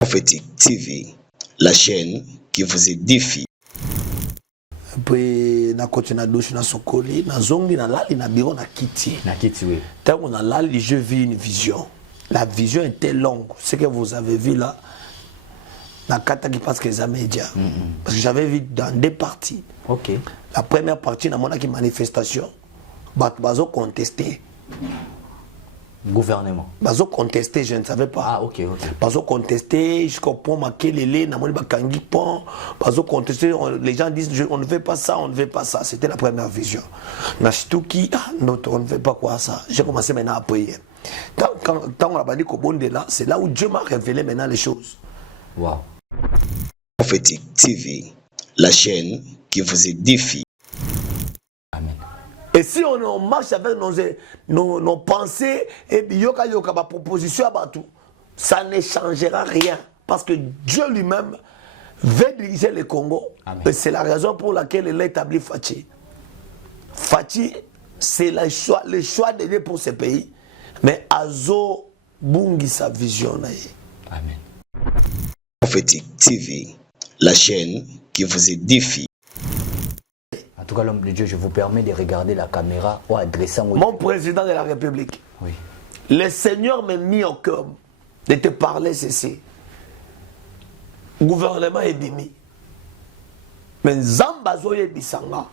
Prophétique TV, la chaîne qui vous édifie. Puis na côté na douche na sokoli na zongi na lali na bureau na kiti Oui. tant on a lali je vis une vision. La vision était longue. Ce que vous avez vu là na kata qui passe que les médias parce que j'avais vu dans deux parties. OK. La première partie na mona qui manifestation bazo contester Gouvernement. bazo contester, je ne savais pas. Ah, ok. Bazo contester jusqu'au pont Makelele, na moni bakangi pont, bazo contester, les gens disent on ne veut pas ça, on ne veut pas ça. C'était la première vision. Na Chituki, on ne veut pas quoi ça. J'ai commencé maintenant à prier. Quand on a dit qu'au bon de là, c'est là où Dieu m'a révélé maintenant les choses. Wow. Prophétique TV, la chaîne qui vous édifie. Et si on marche avec nos pensées et yoka ma proposition à Batou, ça ne changera rien. Parce que Dieu lui-même veut diriger le Congo. Amen. Et c'est la raison pour laquelle il a établi Fachi. Fachi, c'est le choix de Dieu pour ce pays. Mais Azo Bungi sa vision. Amen. Prophétique TV, la chaîne qui vous édifie. En tout cas, l'homme de Dieu, je vous permets de regarder la caméra ou adressant... Mon président de la République, oui. Le Seigneur m'a mis au cœur de te parler ceci. Gouvernement est bimi. Mais Zambazo est bisanga.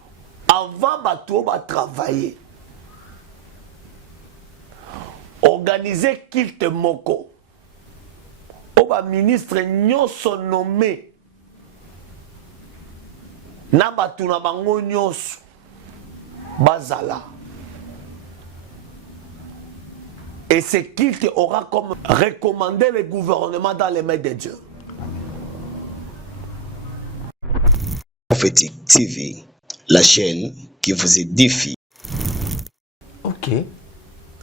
Avant bateau va travailler. Organiser kilte moko. Oba ministre nyoso nommé. Na batu na bango nyos bazala. Et ce qu'il te aura comme recommandé le gouvernement dans les mains de Dieu. Prophétique TV, la chaîne qui vous édifie. Ok.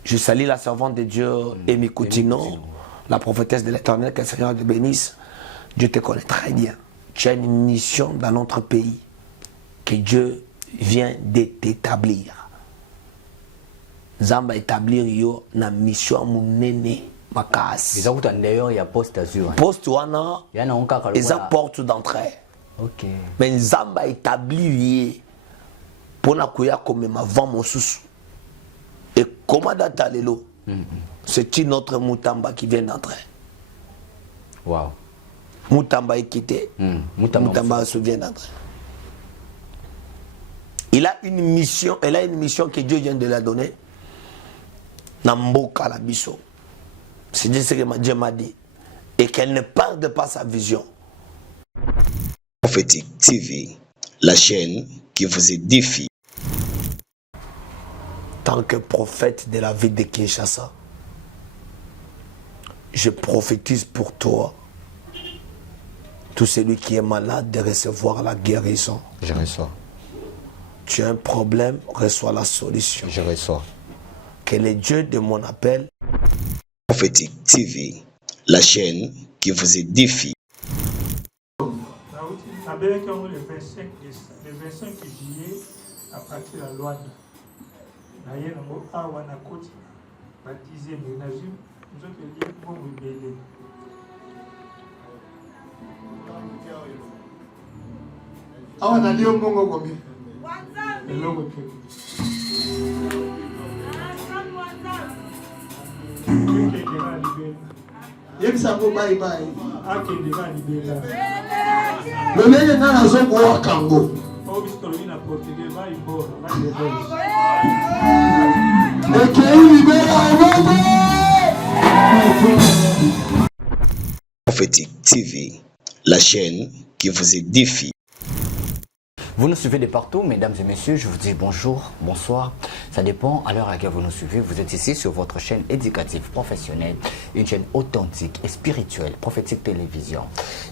Je salue la servante de Dieu, Amy Coutino, la prophétesse de l'Éternel, que le Seigneur te bénisse. Dieu te connaît très bien. Tu as une mission dans notre pays que Dieu vient de t'établir. Zamba établir yo na mission munene makasi. Les autres d'ailleurs il y a poste azur. Poste wana. Il y en a un cas comme ça porte d'entrée. OK. Mais Zamba établir pour na kuya comme ma vent mon sous. Et comment datalelo? C'est une autre Mutamba qui vient d'entrer. Wow. Mutamba est quitté. Mutamba se vient d'entrer. Il a une mission, elle a une mission que Dieu vient de la donner. Namboka la biso. C'est ce que Dieu m'a dit. Et qu'elle ne perde pas sa vision. Prophétique TV, la chaîne qui vous édifie. Tant que prophète de la ville de Kinshasa, je prophétise pour toi, tout celui qui est malade, de recevoir la guérison. Je reçois. Tu as un problème, reçois la solution. Je reçois. Que le Dieu de mon appel. Prophétique TV, la chaîne qui vous édifie. Avec le 25 juillet, à partir de la loi, il y a un mot à Wanakoti, baptisé Ménagim, nous autres liens pour vous béler. Ah, on a dit au Congo combien? Le long Yebisako bye bye. akendeka libela Lolenge na nazoko wa kango. obisitolobi na portugais vaibora vaibora Ekei libela oboko. Prophétique TV, la chaîne qui vous édifie. Vous nous suivez de partout, mesdames et messieurs, je vous dis bonjour, bonsoir. Ça dépend à l'heure à laquelle vous nous suivez. Vous êtes ici sur votre chaîne éducative professionnelle, une chaîne authentique et spirituelle, Prophétique Télévision.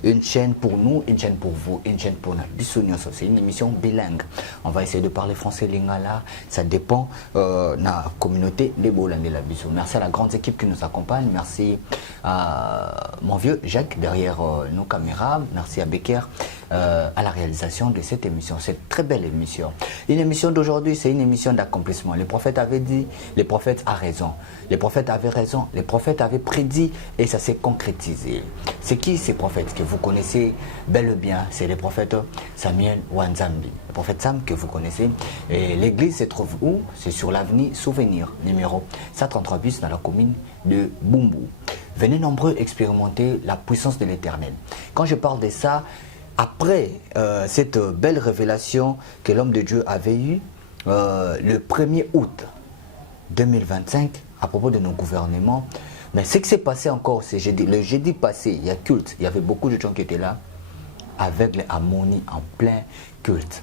Une chaîne pour nous, une chaîne pour vous, une chaîne pour notre bisognos. C'est une émission bilingue. On va essayer de parler français lingala. Ça dépend de la communauté des Bollandais la bisou. Merci à la grande équipe qui nous accompagne. Merci à mon vieux Jacques derrière nos caméras. Merci à Becker à la réalisation de cette émission, cette très belle émission. Une émission d'aujourd'hui, c'est une émission d'accomplissement. Les prophètes avaient dit, les prophètes ont raison. Les prophètes avaient raison, les prophètes avaient prédit et ça s'est concrétisé. C'est qui ces prophètes que vous connaissez bel et bien? C'est les prophètes Samuel Wanzambi. Le prophète Sam que vous connaissez. Et l'église se trouve où? C'est sur l'avenue Souvenir, numéro 133 bis dans la commune de Bumbu. Venez nombreux expérimenter la puissance de l'Éternel. Quand je parle de ça, après cette belle révélation que l'homme de Dieu avait eue, le 1er août 2025, à propos de nos gouvernements, mais ce qui s'est passé encore, c'est le jeudi passé, il y a culte, il y avait beaucoup de gens qui étaient là, avec les harmonies en plein culte.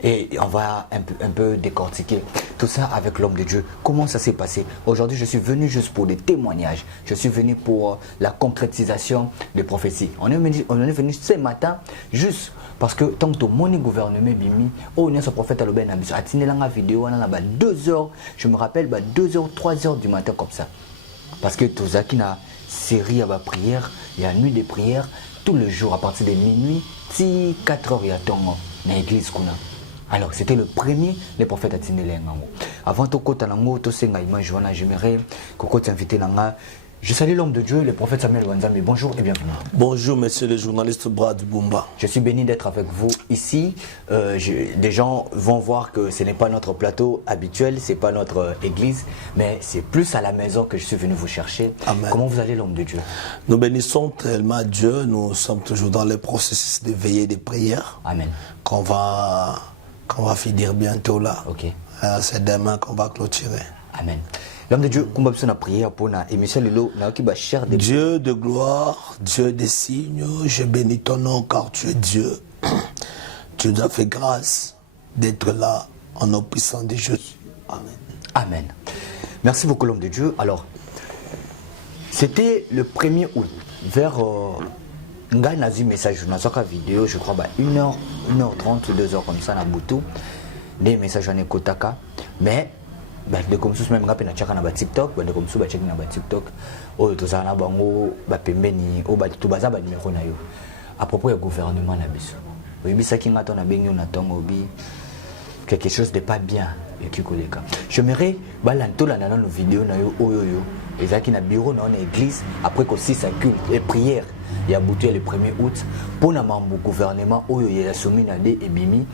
Et on va un peu décortiquer tout ça avec l'homme de Dieu. Comment ça s'est passé? Aujourd'hui, je suis venu juste pour des témoignages. Je suis venu pour la concrétisation des prophéties. On est venu ce matin juste parce que tant que mon gouvernement bimi, on est ce prophète à l'obéna, a tenu la vidéo, on a 2 heures, je me rappelle, 2 heures, 3 heures du matin comme ça. Parce que tout ça qui a série à la prière, il y a nuit de prière, tous les jours à partir de minuit, 4 heures, il y a ton l'église qu'on a. Alors, c'était le premier, les prophètes à Tinelé. Avant tout, j'aimerais que t'inviter. Je salue l'homme de Dieu, le prophète Samuel Wanzambi. Bonjour et bienvenue. Bonjour, monsieur le journaliste Brad Bumba. Je suis béni d'être avec vous ici. Des gens vont voir que ce n'est pas notre plateau habituel, ce n'est pas notre église, mais c'est plus à la maison que je suis venu vous chercher. Amen. Comment vous allez, l'homme de Dieu? Nous bénissons tellement Dieu, nous sommes toujours dans le processus de veillée des prières. Amen. Qu'on va finir bientôt là. Ok. C'est demain qu'on va clôturer. Amen. L'homme de Dieu, comment besoin de prière pour la émission Dieu de gloire, Dieu des signes, je bénis ton nom car tu es Dieu. Tu nous as fait grâce d'être là en nom puissant de Jésus. Amen. Amen. Merci beaucoup, l'homme de Dieu. Alors, c'était le 1er août, vers Nga Nazi message dans sa vidéo, je crois 1h, 1h30 ou 2h comme ça, dans Boutou. Des messages en Ekotaka. Mais, de comme ça, même quand on a checké dans TikTok, de comme ça, on a checké dans TikTok, on a ça, on a pembeni, on a tout bazar, numéro na yo. À propos du gouvernement, na biso. Oui, ça qui m'attend, on a bien, on attend, quelque chose de pas bien. J'aimerais balanto la dans nos vidéos na yo oyoyo et ça qui na bureau na église après que si ça culte et prière il y a bouté le 1er août pour na mambo gouvernement oyoyo ya somi na de et bimi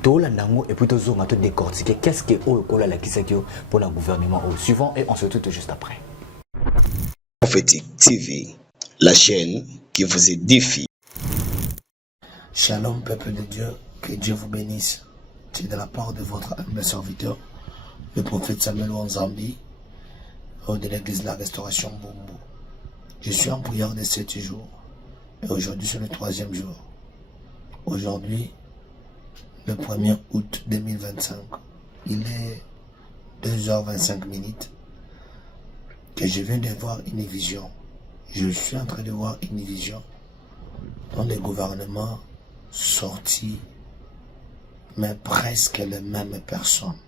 to la nango et plutôt zonga to décortiquer qu'est-ce que oyo kola la kisakio pour le gouvernement au suivant et on se retrouve juste après. Prophétique TV, la chaîne qui vous édifie. Shalom peuple de Dieu, que Dieu vous bénisse. C'est de la part de votre humble serviteur, le prophète Samuel Wanzambi, de l'église de la Restauration Bumbu. Je suis en prière de 7 jours, et aujourd'hui c'est le 3e jour. Aujourd'hui, le 1er août 2025, il est 2h25 que je viens de voir une vision. Je suis en train de voir une vision dans les gouvernements sortis, mais presque les mêmes personnes.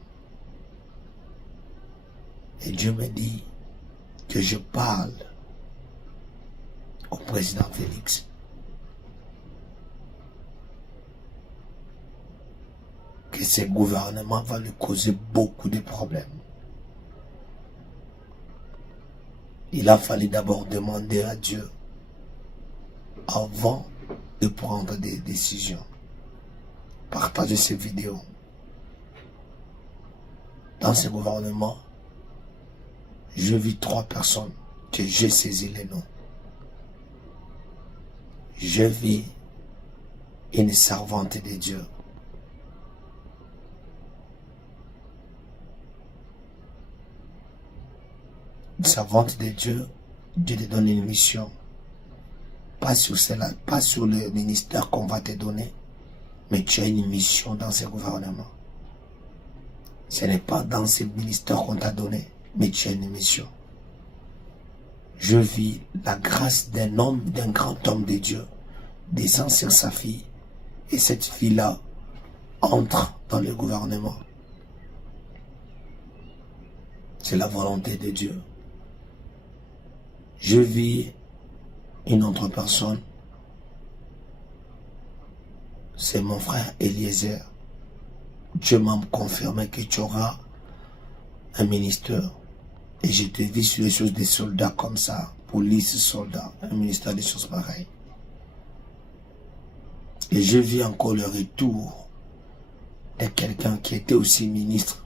Et Dieu me dit que je parle au président Félix. Que ce gouvernement va lui causer beaucoup de problèmes. Il a fallu d'abord demander à Dieu avant de prendre des décisions. Partagez ces vidéos. Dans ce gouvernement, je vis 3 personnes que j'ai saisi les noms. Je vis une servante de Dieu. Une servante de Dieu, Dieu te donne une mission. Pas sur cela, pas sur le ministère qu'on va te donner, mais tu as une mission dans ce gouvernement. Ce n'est pas dans ce ministère qu'on t'a donné, mais tu as une mission. Je vis la grâce d'un homme, d'un grand homme de Dieu, descend sur sa fille, et cette fille-là entre dans le gouvernement. C'est la volonté de Dieu. Je vis une autre personne c'est mon frère Eliezer. Dieu m'a confirmé que tu auras un ministère. Et je te dis sur les choses des soldats comme ça, police, soldats, un ministère des choses pareilles. Et je vis encore le retour de quelqu'un qui était aussi ministre.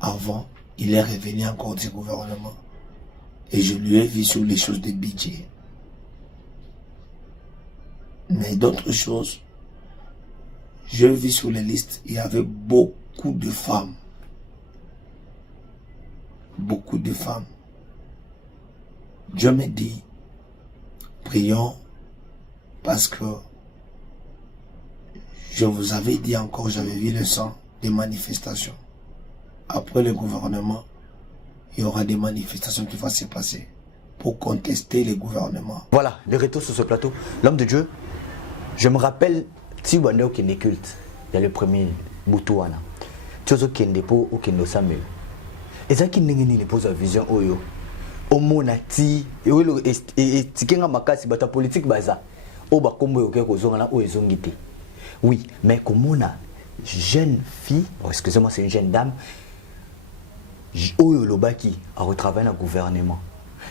Avant, il est revenu encore du gouvernement. Et je lui ai vu sur les choses de budget. Mais d'autres choses, je vis sur les listes, il y avait beaucoup de femmes. Beaucoup de femmes. Dieu me dit, prions, parce que je vous avais dit encore, j'avais vu le sang des manifestations. Après le gouvernement, il y aura des manifestations qui vont se passer pour contester le gouvernement. Voilà, le retour sur ce plateau. L'homme de Dieu, je me rappelle, si vous avez un culte, il y a le premier Boutouana. Tu as un dépôt au Kendo Samuel. Et ça qui n'est pas la vision oyo. Au monati, et tikenga makasi bata politique baza. Au bakombo yoke kozongana o ezongite. Oui, mais comme on a jeune fille, excusez-moi, c'est une jeune dame, oyo lobaki a retravaillé dans le gouvernement.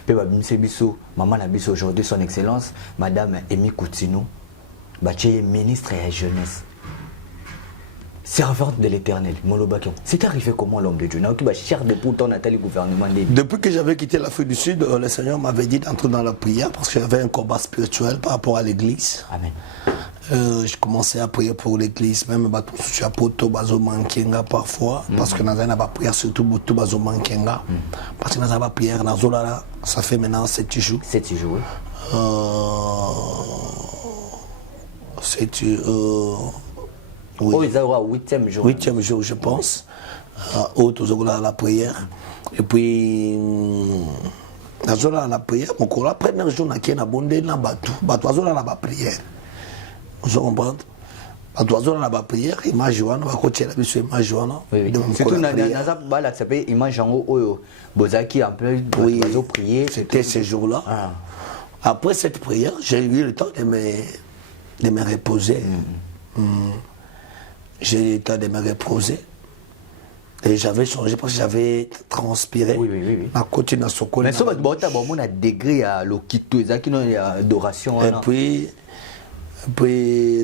Pe babimse biso, maman na biso aujourd'hui son excellence, madame Emi Koutino, bache ministre de la jeunesse. Servante de l'Éternel, Molobaki. C'est arrivé comment l'homme de Dieu? Qui va chercher de pourtant Nathalie gouvernement. Depuis que j'avais quitté l'Afrique du Sud, le Seigneur m'avait dit d'entrer dans la prière parce que j'avais un combat spirituel par rapport à l'église. Amen. Je commençais à prier pour l'église, même je suis à Poto, Bazo Mankenga parfois, parce que nous avons pas prière surtout Poto, Bazo Mankenga. Parce que nous avons pas prière dans Zola, ça fait maintenant 7 jours. 7 jours, oui. Oh, ils ont 8e jour. 8e jour, je pense. Toujours la prière. Et puis, dans la prière, la première jour, on a bondé dans la prière. Vous comprenez? Quand on a la prière, image Joana, on va continuer la mission image Joana. Surtout dans la ça s'appelle image en haut, Bozaki en plein de prier. C'était ce jour-là. Après cette prière, j'ai eu le temps de me reposer. J'ai eu le temps de me reposer. Et j'avais changé parce que j'avais transpiré. Oui. À côté de Sokol. Mais ça va être un degré à l'okito, d'adoration. Et puis,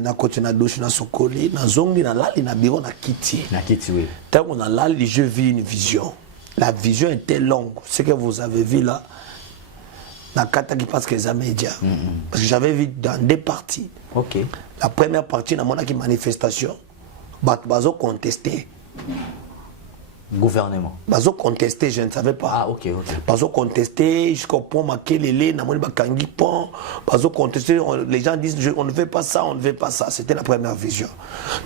na côté na douche na Sokoli, na zongi na lali na bureau na kiti. Na kiti, oui. Tant qu'on a lali, je vis une vision. La vision était longue. Ce que vous avez vu là, na kata qui passe que les médias. Parce que j'avais vu dans 2 parties. Ok. La première partie, dans mon manifestation, bazo contesté. Gouvernement. Bazo contesté, je ne savais pas. Ah, ok. Bazo contesté, jusqu'au point Makelele, Namoni Bakangi Pont. Bazo contesté, les gens disent on ne veut pas ça, on ne veut pas ça. C'était la première vision.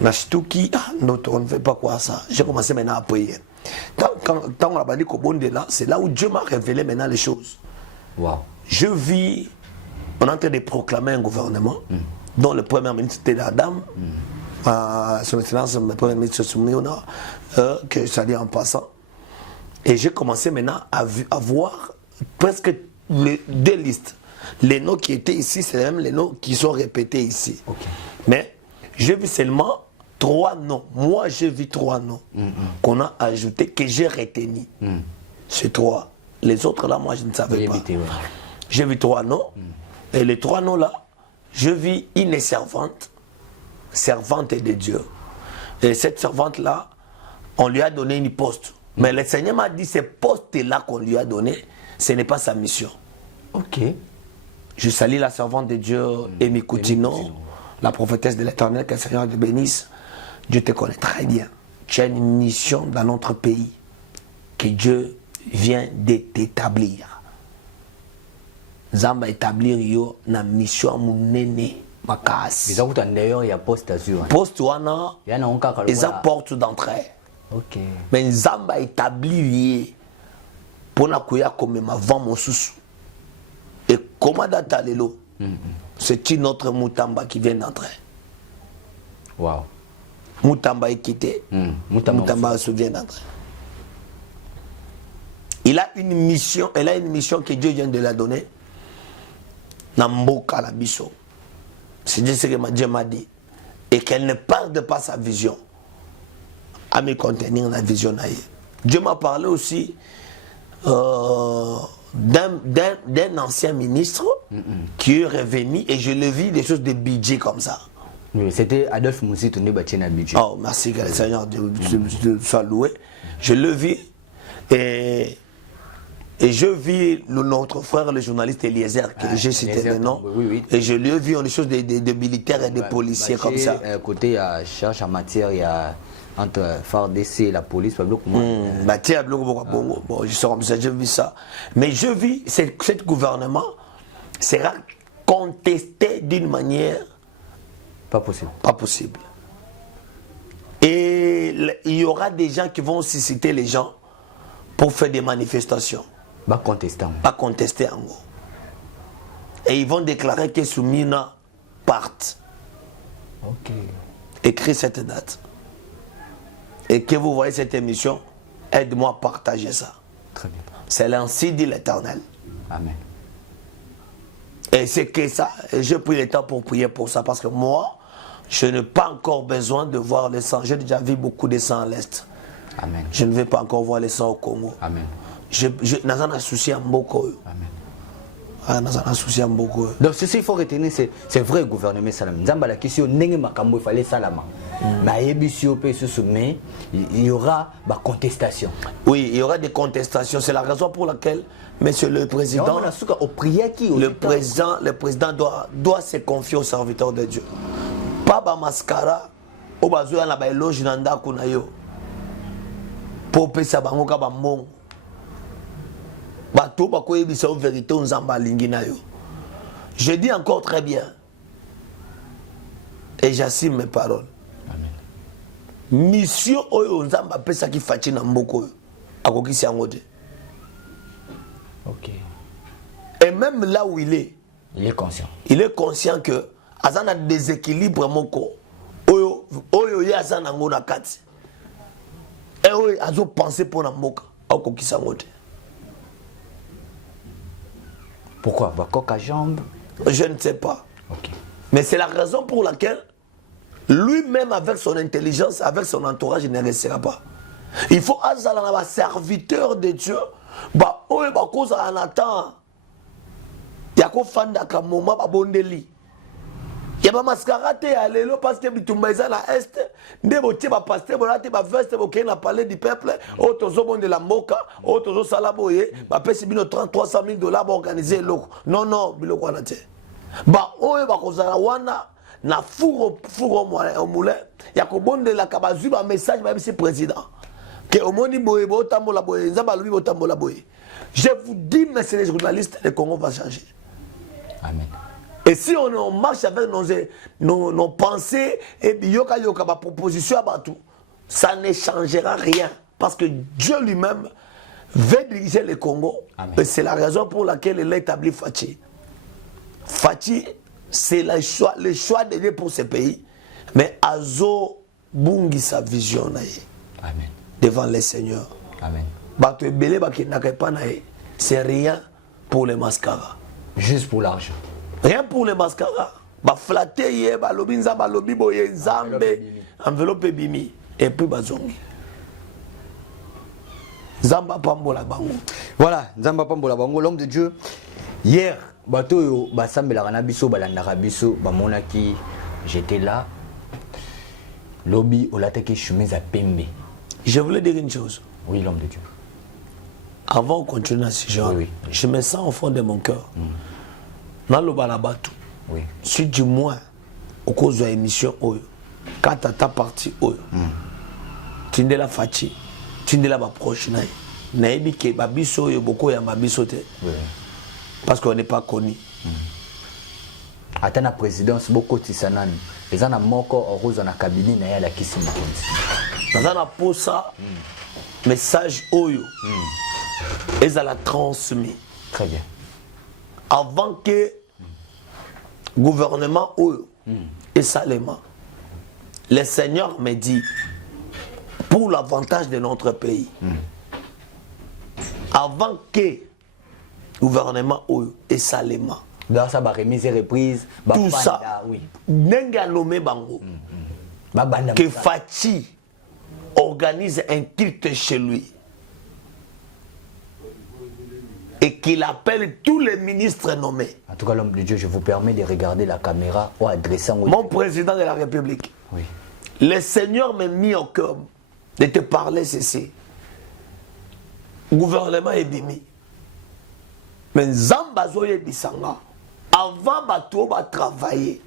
Nashituki, on ne veut pas quoi ça. J'ai commencé maintenant à prier. Quand on a dit qu'au bon de là, c'est là où Dieu m'a révélé maintenant les choses. Wow. Je vis, on est en train de proclamer un gouvernement dont le premier ministre était la dame. Son excellence, le premier ministre Soumiona, que je salue en passant. Et j'ai commencé maintenant à voir presque 2 listes. Les noms qui étaient ici, c'est même les noms qui sont répétés ici. Okay. Mais j'ai vu seulement 3 noms. Moi, j'ai vu 3 noms qu'on a ajoutés, que j'ai retenus. C'est 3. Les autres là, moi, je ne savais pas. J'ai vu 3 noms. Et les 3 noms là, je vis une servante de Dieu. Et cette servante-là, on lui a donné une poste. Mais le Seigneur m'a dit, ce poste-là qu'on lui a donné, ce n'est pas sa mission. Ok. Je salue la servante de Dieu, Emi Koutino, la prophétesse de l'Éternel, que le Seigneur te bénisse. Dieu te connaît très bien. Tu as une mission dans notre pays que Dieu vient de t'établir. Zamba établir yo na mission munene. D'ailleurs, il y a poste azur. Poste wana, ils apportent d'entrée. Ok. Mais Nzamba établi pour na kuya comme ma vent mon sous. Et comment data lelo? C'est une autre Moutamba qui vient d'entrer. Wow. Moutamba est quitté. Moutamba se vient d'entrer. Elle a une mission que Dieu vient de la donner. Namboka la biso. C'est Dieu ce que Dieu m'a dit. Et qu'elle ne perde pas sa vision à me contenir la vision. Dieu m'a parlé aussi d'un ancien ministre qui est revenu et je le vis des choses de budget comme ça. Oui, c'était Adolphe Moussi tourné Bachena budget. Oh, merci que le Seigneur soit loué. Je le vis et je vis notre frère le journaliste Eliezer, que j'ai cité le nom. Oui. Et je le vis des choses de militaires et de policiers comme ça. Côté à charge en matière, il y a entre FARDC et la police, bon, je vis ça. Mais je vis, ce gouvernement sera contesté d'une manière pas possible. Pas possible. Et il y aura des gens qui vont susciter les gens pour faire des manifestations. Pas contester. Pas contester en gros. Et ils vont déclarer que Soumina parte. Ok. Écris cette date. Et que vous voyez cette émission, aide-moi à partager ça. Très bien. C'est l'ainsi dit l'Éternel. Amen. Et c'est que ça, j'ai pris le temps pour prier pour ça, parce que moi, je n'ai pas encore besoin de voir le sang. J'ai déjà vu beaucoup de sang à l'Est. Amen. Je ne vais pas encore voir le sang au Congo. Amen. Je n'ai un souci à beaucoup. Amen. Un souci à beaucoup. Donc ceci, il faut retenir, c'est vrai gouvernement Salam. Zambala question n'engé makambo il fallait salama. Na yebisio pe mais il y aura des contestations. Oui, il y aura des contestations. C'est la raison pour laquelle, Monsieur le Président, le président doit se confier aux serviteurs de Dieu. Pas ba mascara, au bazouya na ba eloge nanda kunayo. Pour pesa bango ka ba mbongo. Bato ba ko yebisa vérité nzamba lingi na yo. Je dis encore très bien. Et j'assume mes paroles. Amen. Mission oyo nzamba pesa ki fachi na mboko yo. Akokisi yango te. Ok. Et même là où il est conscient. Il est conscient que azana déséquilibre moko oyo ya azana ngona kati. Et oyo azo penser pour na mboka akokisa yango te. Pourquoi Bakok à jambe? Je ne sais pas. Ok. Mais c'est la raison pour laquelle lui-même, avec son intelligence, avec son entourage, il ne restera pas. Il faut un serviteur de Dieu. Bah, oh, bah, cause en attend. Il y a quoi fan d'akamoma, bah, bondeli. Il y a pas mascarate à l'élo parce que bitumbaisa la est. Nde botie ba pasteur bolate ba veste boké na parler du peuple. O tozo bon de la moka, o tozo salaboye, ba pesi bino 300 000 $ ba organiser loko. Non, biloko wana te. Ba oyo ba kozala wana na fouro moulin ya ko bonde la kabazu ba message ba bisi président. Que omoni boye bo tambola boye, nzamba lobi bo tambola boye. Je vous dis, messieurs les journalistes, le Congo va changer. Amen. Et si on marche avec nos pensées et yoka ma proposition à Batou, ça ne changera rien. Parce que Dieu lui-même veut diriger le Congo. Amen. Et c'est la raison pour laquelle il a établi Fachi. Fachi, c'est le choix de Dieu pour ce pays. Mais Azo Bungi sa vision. Amen. Devant le Seigneur. Amen. C'est rien pour les mascaras. Juste pour l'argent. Rien pour les mascaras. Ba flatter yé, ba lobinza, ba lobi boye nzambe, enveloppe bimi, et puis bazongi. Zamba pambola bango. Voilà, Zamba pambola bango, l'homme de Dieu. Hier, bato yo basambe la ranabiso, balandara biso, bamonaki, j'étais là. Lobby olataki chemise à pembe. Je voulais dire une chose. Oui, l'homme de Dieu. Avant de continuer à ce genre, oui. Je me sens au fond de mon cœur. Dans le balabatu, si du moins, au cours de l'émission, quand tu as parti, tu es la fati, tu es la proche, naïbi ke babiso yo boko ya babiso te. Parce qu'on n'est pas connu. Attends la présidence, beaucoup de sanani. Les gens moko rose na kabini na ya la kisi mokonzi. Dans un posa message oyo. Et ça l'a transmis. Très bien. Avant que le gouvernement et Salema, le Seigneur me dit, pour l'avantage de notre pays, avant que le gouvernement et Salema, Dans sa remise et reprise, tout ça. Oui. Nenga nommé Bango. Que Fati organise un culte chez lui. Et qu'il appelle tous les ministres nommés. En tout cas, l'homme de Dieu, je vous permets de regarder la caméra en adressant... Mon président de la République. Oui. Le Seigneur m'a mis au cœur de te parler ceci. Gouvernement est bimi. Mais Zambazo est bisanga. Avant Bato va travailler.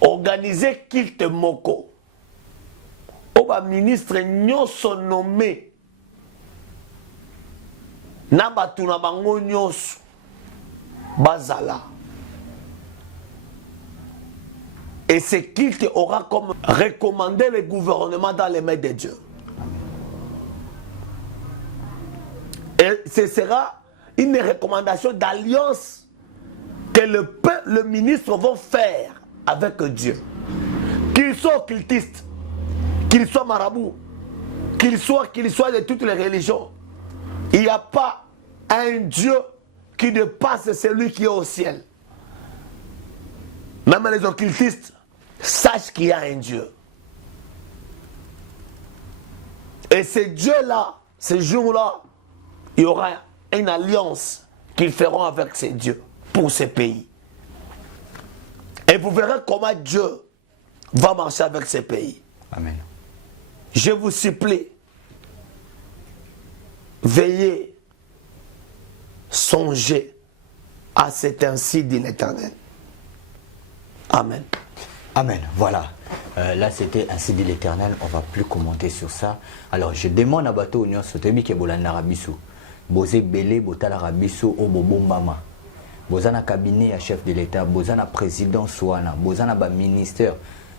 Organiser culte moko. Oba ministre nyoso nommé. Na batu na bango nyoso. Bazala. Et ce culte aura comme recommandé le gouvernement dans les mains de Dieu. Et ce sera une recommandation d'alliance que le ministre vont faire avec Dieu. Qu'il soit occultiste, qu'il soit marabout, qu'il soit de toutes les religions, il n'y a pas un Dieu qui dépasse celui qui est au ciel. Même les occultistes sachent qu'il y a un Dieu. Et ce Dieu-là, ce jour-là, il y aura une alliance qu'ils feront avec ces dieux pour ces pays. Et vous verrez comment Dieu va marcher avec ces pays. Amen. Je vous supplie, veillez, songez à cet ainsi dit l'Éternel. Amen. Amen. Voilà. Là, c'était ainsi dit l'Éternel. On ne va plus commenter sur ça. Alors, je demande à Bato Union Sotebi qui est Narabiso. Bozé Belé, Botala Rabiso, Obobo Mama. Bozana cabinet à chef de l'État, Bozana président Souana, Bozana ministère.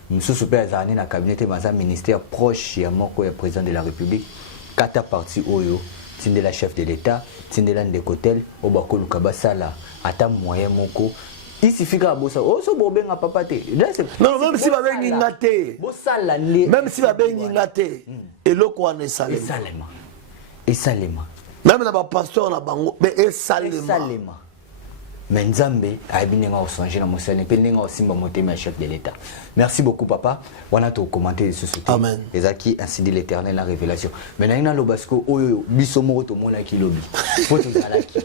Nous sommes à na cabinet et ministère proche à mon président de la République. Kata parti Oyo, Tindela chef de l'État, Tindela Ndekotel, Obako Lukabasala, Ata moyen moko. Il suffit qu'à Bossa, oh, so boben à papate. Non, même si va bien ingate. Même si va bien ingate. Et le quoi ne salema. Et salema. Même la pasteur na bango, mais et salema. Mais Nzambe a bien changer dans mon salle, pendant aussi mon chef de l'État. Merci beaucoup papa. On a tout commenté sur ce thème. Amen. Et ça qui ainsi dit l'Éternel la révélation. Mais na lobasco oyo bisomo to mona ki lobi. Faut tout alaki.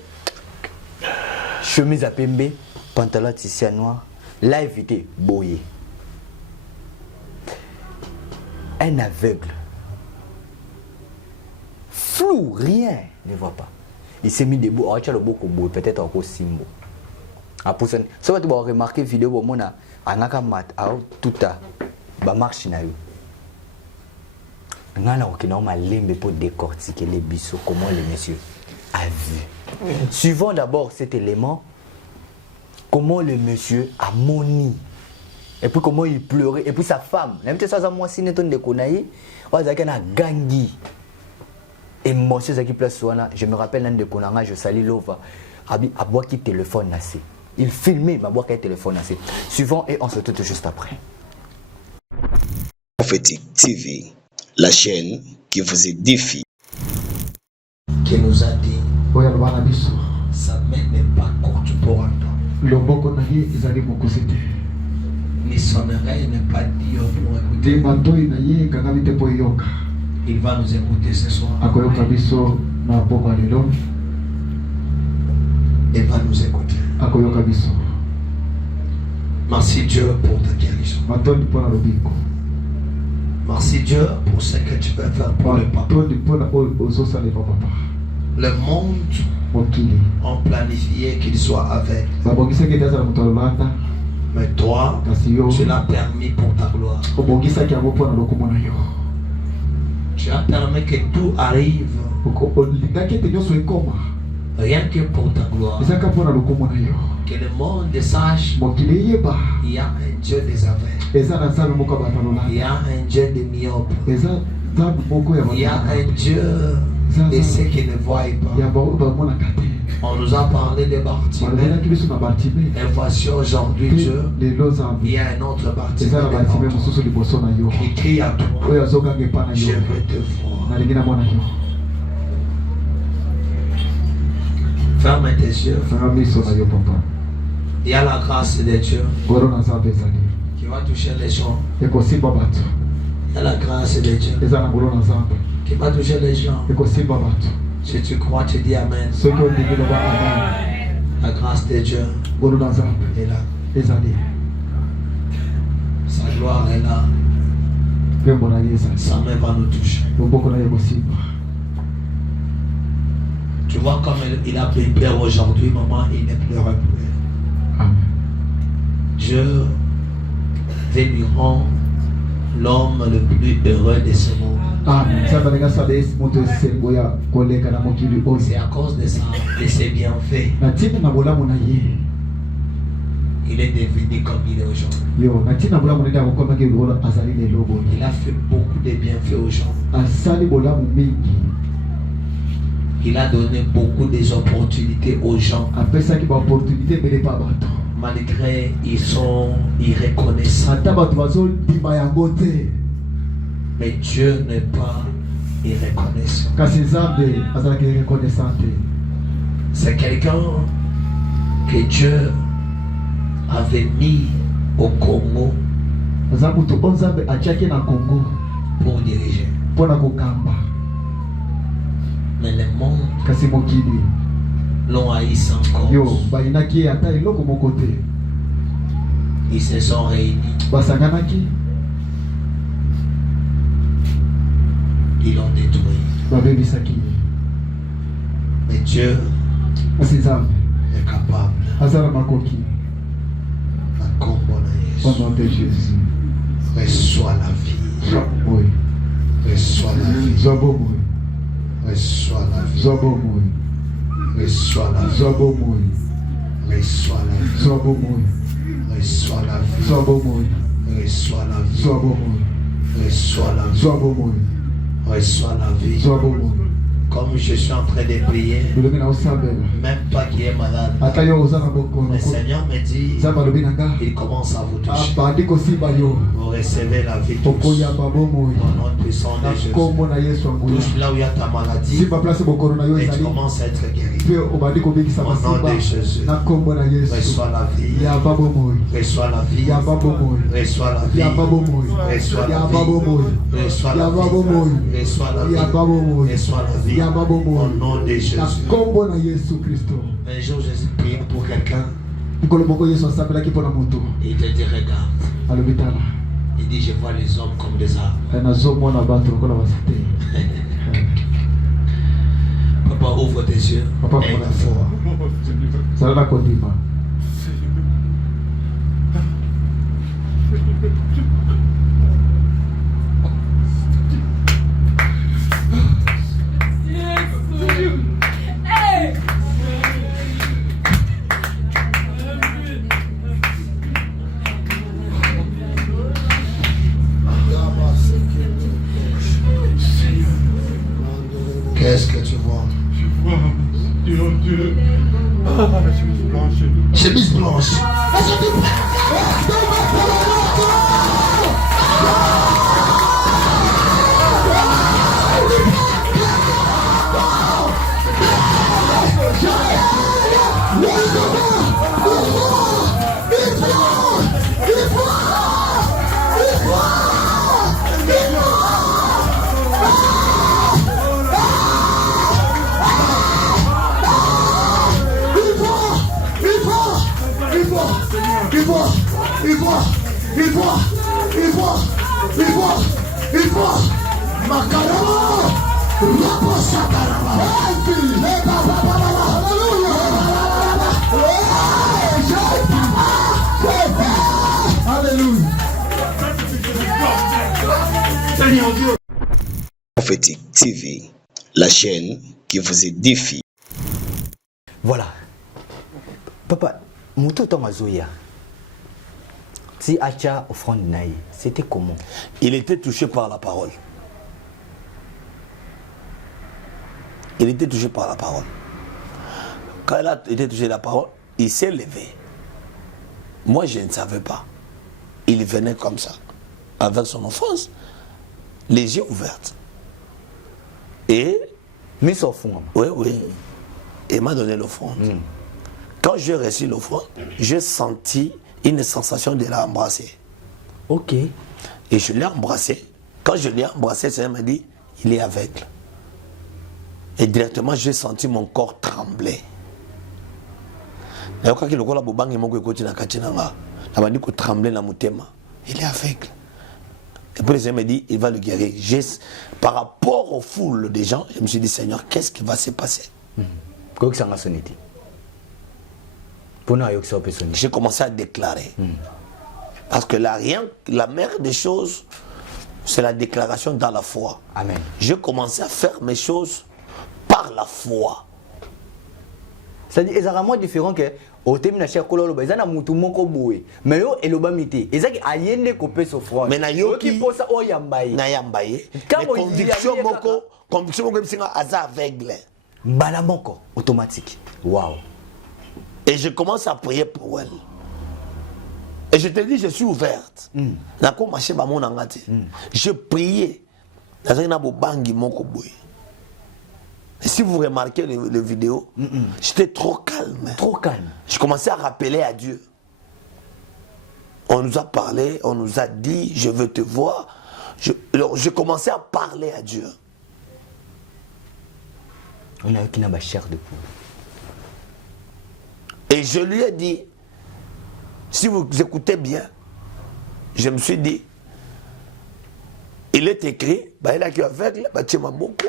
Chemise à pembe, pantalon tissu noir, là évité boyer. Un aveugle. Flou, rien ne voit pas. Il s'est mis debout, peut-être encore Simbo. Après ça, si vous avez remarqué la vidéo, vous avez mat tout a marche na yo. On a limbe pour décortiquer les bisous, comment le monsieur a vu. Suivons d'abord cet élément, comment le monsieur a moni. Et puis comment il pleurait. Et puis sa femme, même si ça moi si neton de konaï, on a gangi. Émotion qui place soana, je me rappelle l'un de konanga, je salue Lova, abi a boire qui téléphone assez. Il filmait ma boîte qui téléphone assez. Suivant et on se retrouve juste après. Prophétique TV, la chaîne qui vous édifie. Qui nous a dit, sa main n'est pas courte pour entendre. Ni son oreille n'est pas dit pour écouter. Il va nous écouter ce soir. Il va nous écouter. Merci Dieu pour ta guérison. Merci Dieu pour ce que tu peux faire pour le papa. Le monde ont planifié qu'il soit avec. Mais toi, tu l'as permis pour ta gloire. Tu as permis que tout arrive. Rien que pour ta gloire. Que le monde sache qu'il y a un Dieu des aveugles. Il y a un Dieu des myopes. Il y a un Dieu de ceux qui ne voient pas. On nous a parlé de Bartimée. Et voici aujourd'hui Dieu, il y a un autre Bartimée qui crie à toi. Je veux te voir. Fais Ferme tes yeux. Il y a la grâce de Dieu qui va toucher les gens. Il y a la grâce de Dieu qui va toucher les gens. Si tu crois, tu dis Amen. La grâce de Dieu est là. Sa gloire est là. Sa main va nous toucher. Tu vois comme il a pris peur aujourd'hui, maman, il ne pleure plus. Amen. Dieu veut lui rendre l'homme le plus heureux de ce monde. Amen. C'est à cause de ça, de ses bienfaits. Il est devenu comme il est aujourd'hui. Il a fait beaucoup de bienfaits aux gens. Il a donné beaucoup d'opportunités aux gens. Malgré ils sont irreconnaissants. Mais Dieu n'est pas irreconnaissant. C'est quelqu'un que Dieu avait mis au Congo pour diriger. Mais le monde l'ont haï sans cause. Ils se sont réunis. Ils l'ont détruit. Mais Dieu est capable. Au nom de Jésus. Reçois la vie. Oui. Reçois la vie. Reçois la vie. Reçois la vie. Reçois la vie. Reçois la vie. Reçois la vie. Reçois la vie. Reçois la vie. Comme je suis en train de prier, même pas qui est malade, le Seigneur me dit, il commence à vous toucher. Vous recevez la vie tous. Au nom puissant de Jésus. Touche là où il y a ta maladie et tu commences à être guéri. Au nom de Jésus. Reçois la vie. Reçois la vie. Reçois la vie. Reçois la vie. Reçois la vie. Reçois la vie. Reçois la vie. Au nom de Jésus. Un jour, Jésus prie pour quelqu'un. Il te dit, regarde. Il dit, je vois les hommes comme des arbres. Papa, ouvre tes yeux. Et la foi. Qu'est-ce que tu vois? Je vois, Dieu. Chemise blanche. Chemise blanche. Il voit. Macarama. Alléluia. Prophétique TV, la chaîne qui vous édifie. Voilà. Papa, Moutou Tamazoya, si Acha offrande Naï, c'était comment? Il était touché par la parole. Il était touché par la parole. Quand il a été touché par la parole, il s'est levé. Moi, je ne savais pas. Il venait comme ça, avec son offense, les yeux ouverts. Et... mis au fond. Oui, oui. et m'a donné l'offrande. Quand j'ai reçu l'offrande, j'ai senti une sensation de l'embrasser. Ok. Et je l'ai embrassé. Quand je l'ai embrassé, le Seigneur m'a dit, il est aveugle. Et directement, j'ai senti mon corps trembler. Il est aveugle. Et puis le Seigneur m'a dit, il va le guérir. Par rapport aux foules des gens, je me suis dit, Seigneur, qu'est-ce qui va se passer? J'ai commencé à déclarer. Parce que la mère des choses, c'est la déclaration dans la foi. Amen. J'ai commencé à faire mes choses par la foi. C'est-à-dire, c'est vraiment différent que au thème na cher kololo ba ezana mutu moko boye mais yo eloba mité ezaki ayende kopé souffrance mais na yo qui posa o yambaye na yambaye mais conviction moko bisinga aza aveugle mbala moko automatique. Waouh. Et je commence à prier pour elle. Et je te dis, je suis ouverte. Je priais. Et si vous remarquez les vidéos, j'étais trop calme. Trop calme. Je commençais à rappeler à Dieu. On nous a parlé, on nous a dit, je veux te voir. Je commençais à parler à Dieu. On a eu qui n'a pas chair de poule. Et je lui ai dit, si vous écoutez bien, je me suis dit, il est écrit, il a qui aveugle, il m'a beaucoup.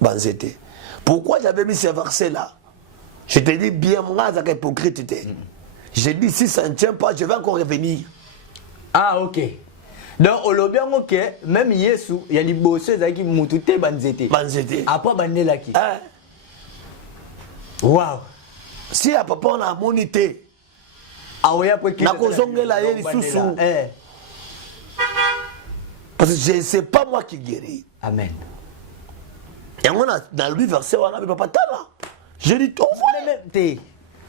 Banzete. Pourquoi j'avais mis ces versets-là? Je te dis bien, moi, c'est hypocrite. J'ai dit, si ça ne tient pas, je vais encore revenir. Ah, ok. Donc, au lobby, ok, même Yesu, il y a les bosseux qui moutouté banzete. Banzete. Après, banzete qui. Waouh. Si à papa on a monité, parce que c'est pas moi qui guéris. Amen. Et on a dans le verset on a papa là. Je dis ton frère.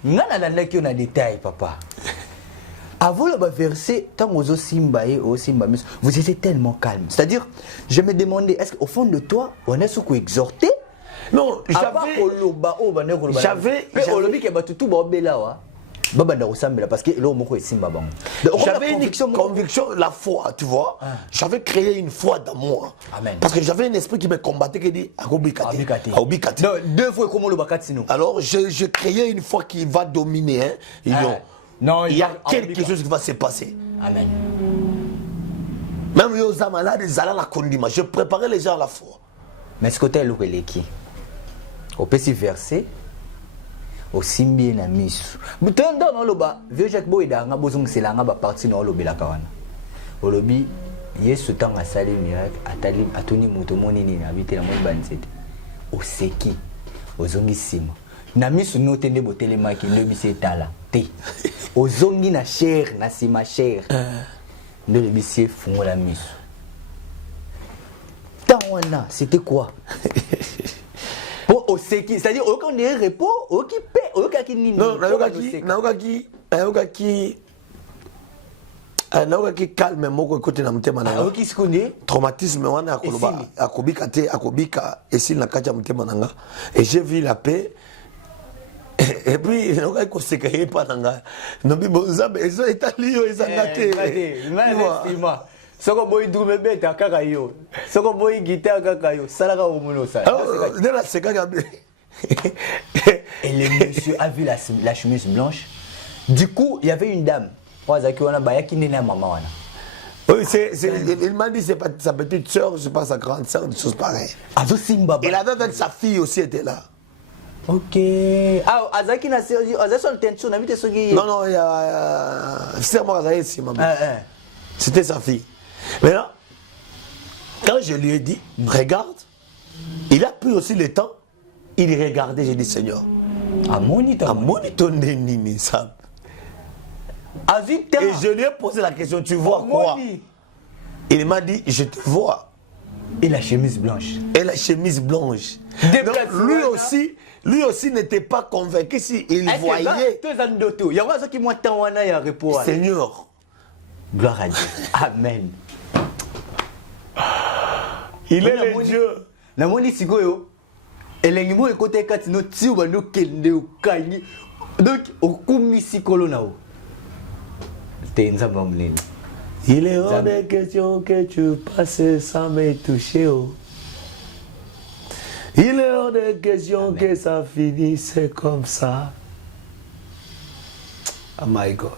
On a des détails papa. Avant le verset, tant aux Simba, vous étiez tellement calme. C'est-à-dire, je me demandais, est-ce qu'au fond de toi, on est sous quoi exhorté? Non, j'avais une conviction, la foi, tu vois. J'avais créé une foi dans moi. Amen. Parce que j'avais un esprit qui me combattait qui dit deux fois comment le bakat sinon. Alors je créais une foi qui va dominer. Non, il y a quelque chose qui va se passer. Amen. Même aux malades, ils allaient la condiment. Je préparais les gens à la foi. Mais ce côté est qui? Au petit verset, au simbi na misu. Butendo no loba, vieux Jacques Boy da nga bozong selanga ba parti no lobi la kawana. Au lobby, Yesu tanga sali miracle, atali atuni moto monini na habité la mo banzete. Au seki, au zongi sima. Na misu no tende botele maki le bisi etala. Te. Au zongi na chair, na sima chair. Ne le bisi fongo la misu. Tawana, c'était quoi? Au seki, c'est-à-dire aucun des repos, aucun paix, aucun qui n'y non, naoka calme moko côté na mutema na nga. Qui se connaît? Traumatisme wana akoloba akobika te akobika esi na kati ya mutema nanga. Et j'ai vu la paix. Et puis naoka ko sekaye pa nanga. No bi bonzambe ezo etalio ezangate. Ngati, soko boy dume beta kaka yo soko boy guitare kaka yo salaka omuno ça de la seka et le monsieur a vu la chemise blanche. Du coup il y avait une dame qui wana bayaki nena maman wana. Oui, il m'a dit c'est pas sa petite soeur, je pense sa grande soeur, des choses pareilles. Il avait avec sa fille aussi était là. Ok. Ah, Azaki na Azaki tension na mite soki. Non, il y a c'est moi Azaki maman. C'était sa fille. Maintenant, quand je lui ai dit, regarde, il a pris aussi le temps, il regardait, j'ai dit, Seigneur, à monitor nini ça. Et je lui ai posé la question, tu vois quoi? Il m'a dit, je te vois. Et la chemise blanche. Et la chemise blanche. Donc, lui aussi n'était pas convaincu s'il voyait. Seigneur. Gloire à Dieu. Amen. Il est le Dieu na moni sikoyo elengi mo ekote kati no ti ba no kende okangi donc okumi sikolo na o tenza bamleni. Il est hors de question que tu passes sans me toucher. Oh. Il est hors de question que ça finisse comme ça. Oh my God.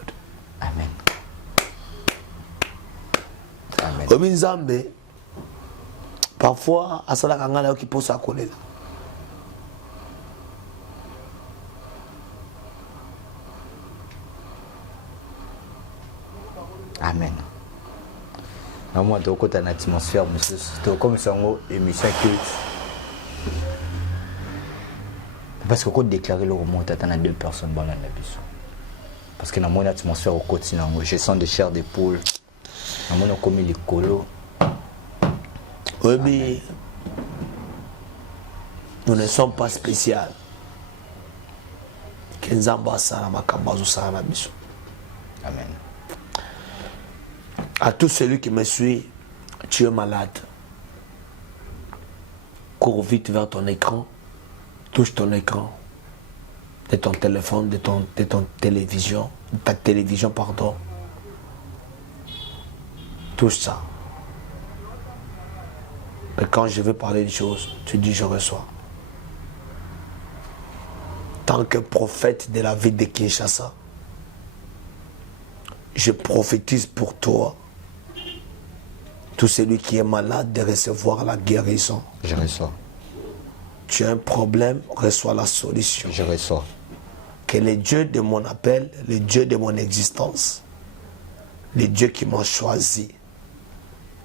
Amen. Amen. Comme Nzambe, parfois, à ça, la kangana qui pose à coller. Amen. Moi, de côté de l'atmosphère, c'est comme ça, émission culte. Parce que quand déclarer le roman, tu as 2 personnes dans la vie. Parce que dans mon atmosphère au quotidien, je sens des chairs de poule. Dans mon commis les colos. Oui, mais nous ne sommes pas spéciaux. Amen. À tout celui qui me suit, tu es malade. Cours vite vers ton écran. Touche ton écran. De ton téléphone, de ton télévision. De ta télévision, pardon. Touche ça. Et quand je veux parler d'une chose, tu dis je reçois. Tant que prophète de la ville de Kinshasa, je prophétise pour toi. Tout celui qui est malade de recevoir la guérison. Je reçois. Tu as un problème, reçois la solution. Je reçois. Que le Dieu de mon appel, le Dieu de mon existence, le Dieu qui m'a choisi,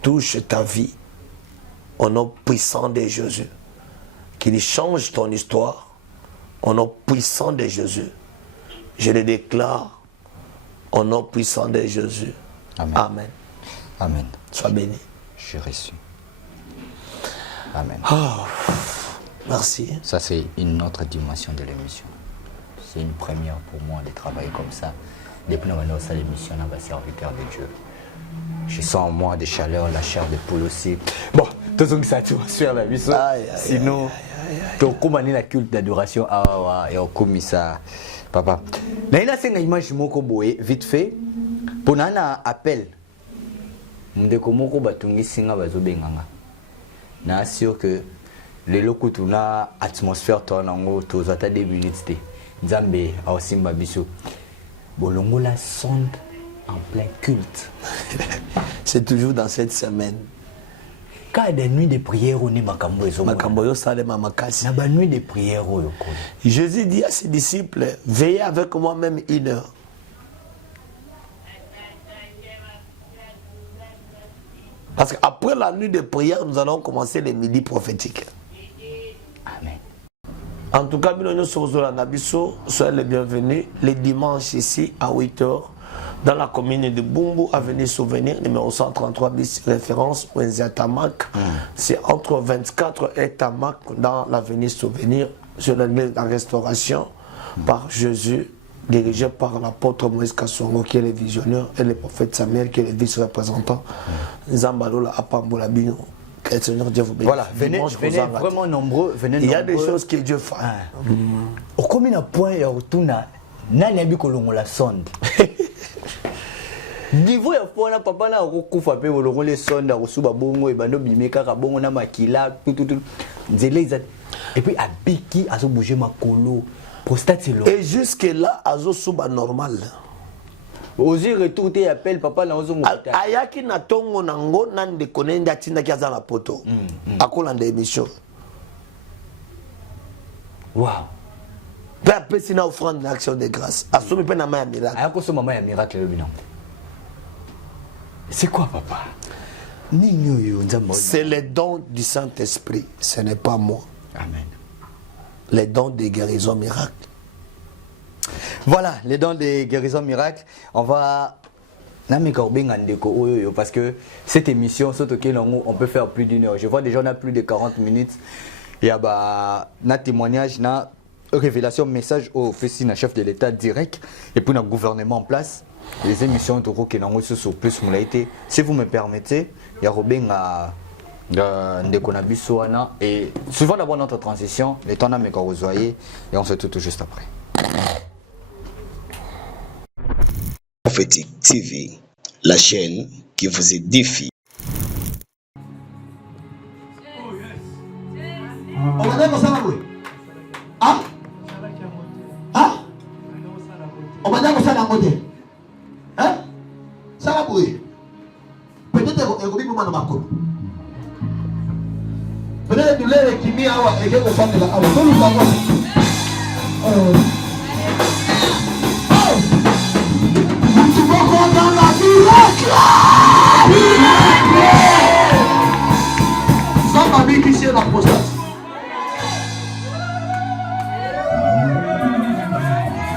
touche ta vie au nom puissant de Jésus. Qu'il change ton histoire au nom puissant de Jésus. Je le déclare au nom puissant de Jésus. Amen. Amen. Amen. Sois béni. J'ai reçu. Amen. Oh, merci. Ça, c'est une autre dimension de l'émission. C'est une première pour moi de travailler comme ça. Depuis que nous avons l'émission, on va serviteur de Dieu. Je sens en moi des chaleurs, la chair de poule aussi. Bon, tout ce que ça tu vas faire la mission. Sinon, tu as la culte d'adoration. Et on commis ça. Papa. Mais il y a une image vite fait. Pour un appel. Ndeko moko batungi singa bazobenganga. Na sûr que les locaux tuna atmosphère tonango tozata 2 minutes te. Nzambe aosimba biso. Bolongo la sonde en plein culte. C'est toujours dans cette semaine. Quand des nuits de prière on est makambo ezo. Makambo yo salema makasi. Na ba nuit de prière oyo ko. Jésus dit à ses disciples, veillez avec moi même 1 heure. Parce qu'après la nuit de prière, nous allons commencer les midis prophétiques. Amen. En tout cas, soyez les bienvenus les dimanches ici à 8h dans la commune de Bumbu, avenue Souvenir, numéro 133 bis, référence Wenzia Tamak. C'est entre 24 et Tamak dans l'avenue Souvenir, sur l'église de la restauration par Jésus, dirigé par l'apôtre Moïse Kassongo qui est le visionnaire et le prophète Samuel qui est le vice-représentant. Zambalola Apambola Bino. Que le Seigneur Dieu vous bénisse. Voilà, venez vraiment nombreux. Il y a des choses que Dieu fait. Au combien de points il y a autour de kolongo la sonde. Niveau ya fona papa na okufa pe kolongo les sondes akusuba bongo e bando bimeka ka bongo na makila tout. Nzele et puis abiki azo bouger makolo. Et jusque-là, Azo Souba normal. Ozi retour te appelle papa na ozo mokita. Ayaki na tongo nango nan de konenda tinda ki azala poto. Akola nda émission. Wow. Pe apesi na offrande d'action de grâce. Asomi pe na maya miracle. Ayako so mama ya miracle le bilan. C'est quoi papa? C'est le don du Saint-Esprit, ce n'est pas moi. Amen. Les dons de guérison miracle. Voilà, les dons de guérison miracle. On va... Parce que cette émission, on peut faire plus d'1 heure. Je vois déjà on a plus de 40 minutes. Il y a un témoignage, une révélation, message au officier chef de l'État direct et puis un gouvernement en place. Les émissions qui sont sur plus. Si vous me permettez, il y a Ndeko na biso wana et suivant d'abord notre transition, les temps d'amèque et on se retrouve tout juste après. Prophétique TV, la chaîne qui vous édifie. On va dire ça là. Ah? Ah? On va dire ça là modèle. Hein? Ça là oui. Peut-être que vous dites comment on va couper. Peut-être que les qui m'y a et que vous faites là. Ah, vous nous avons. Tu vas dans la miracle. Ça m'a mis qui c'est la prostate.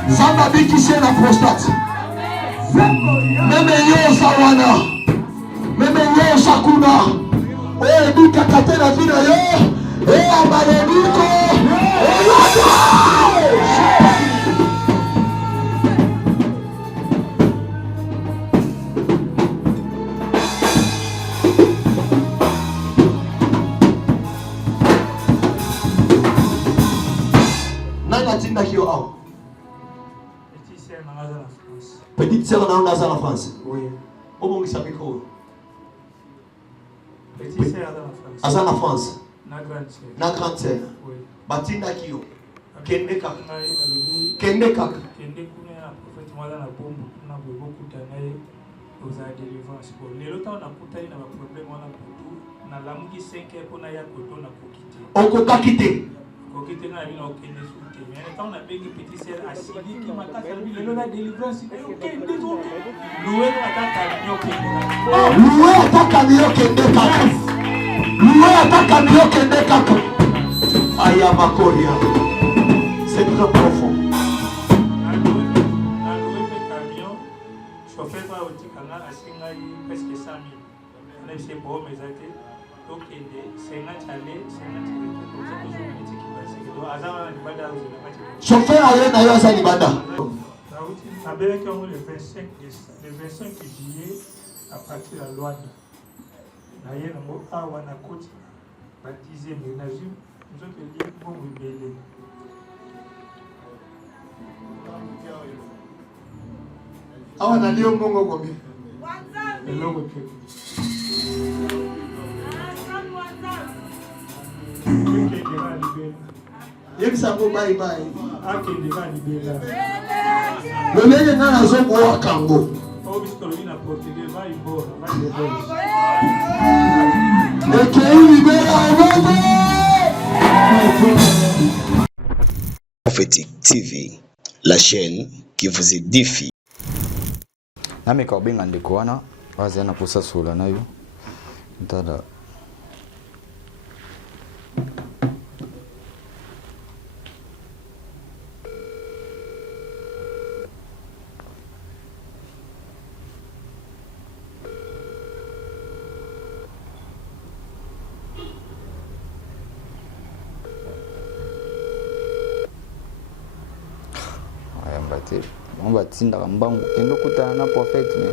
Ça m'a dit qui c'est la prostate. Même yo sawana. Même yo sakuna. Eh du kakate la vie yo. Eh abalediko. Nana tinda kio au. Petite sœur dans la France. Oui. Au bon ça micro. Petite sœur dans la France. Asa la France. Na grande sœur. Na grande sœur. Oui. Batinda kio. Kende kaka. Kende Kende kaka. Kende kuna na prophète mwana na bombo na bobo kutanaye oza délivrance pour les lotants na kutali na problème wana kutu na lamuki 5 pour na ya koto na kokite. Okoka kite. Kokite na bino okende sute. Mais tant na bengi petit sœur asili ki makasa bino na délivrance okende zoke. Loué ataka nyo kende. Loué ataka nyo kende kaka. Loué ataka nyo kende kaka. Aya makoria. C'est très profond. Na loué pe camion. Chauffeur va au tikanga asinga presque 100 000. On est chez Boho Mezate. Okende 50 aller 50 chauffeur allait na yo sa libanda. Avec le 25 juillet à partir de la loi. D'ailleurs, nous avons un côté baptisé ménage. Nous avons dit bon rebelle. Awa na lio mbongo combien? Yebisango bye bye. Akende va libérer. Le leye na nazo kwa kango. Oh biskolo ina portugais va ibora, va libérer. Le qui libère Prophétique TV, la chaîne qui vous édifie. Name ka benga ndeko wana wazana posa sola na yo. Ntada on va tinda mbangu kendo kuta na prophète mais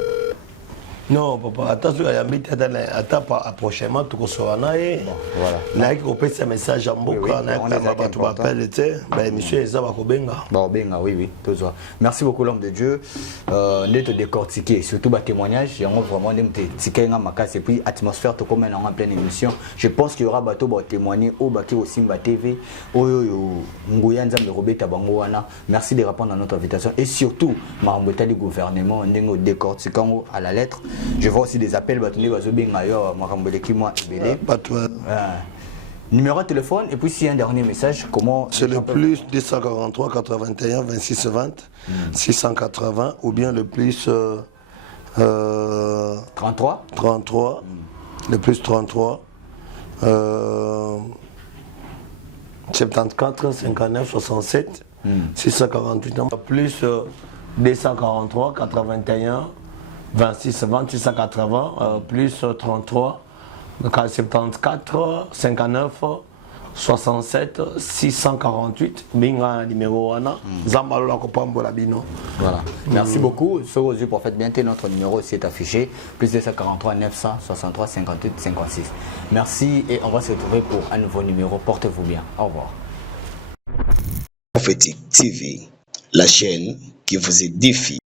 non papa attention à yambiti ata prochainement tukosola naye voilà nayaki kopesa message ya mboka nayaki bato bapele te baémission eza bakobenga bakobenga oui tozwa merci beaucoup l'homme de Dieu nde to décortiquer surtout ba témoignage yango vraiment nde mte tikenga makasi et puis atmosphère to comme en pleine émission je pense qu'il y aura bato ba témoigner au baki au Simba TV oyo nguya nzambe robeta bango wana merci de répondre à notre invitation et surtout mambota du gouvernement ndengo décortiquant à la lettre. Je vois aussi des appels batuné bazobenga yo makamboleki moi ebele numéro de téléphone et puis si un dernier message comment c'est le plus 243 81 26 20 680 ou bien le plus 33 le plus 33 74 59 67 648 plus 243 81 26 20 680 plus 33 74 59 67 648 binga numéro wana zambalo la kopambola bino. Voilà. Merci beaucoup. Sur le prophète bien notre numéro aussi est affiché plus 243 963 58 56. Merci et on va se retrouver pour un nouveau numéro. Portez-vous bien. Au revoir. Prophétique TV, la chaîne qui vous édifie.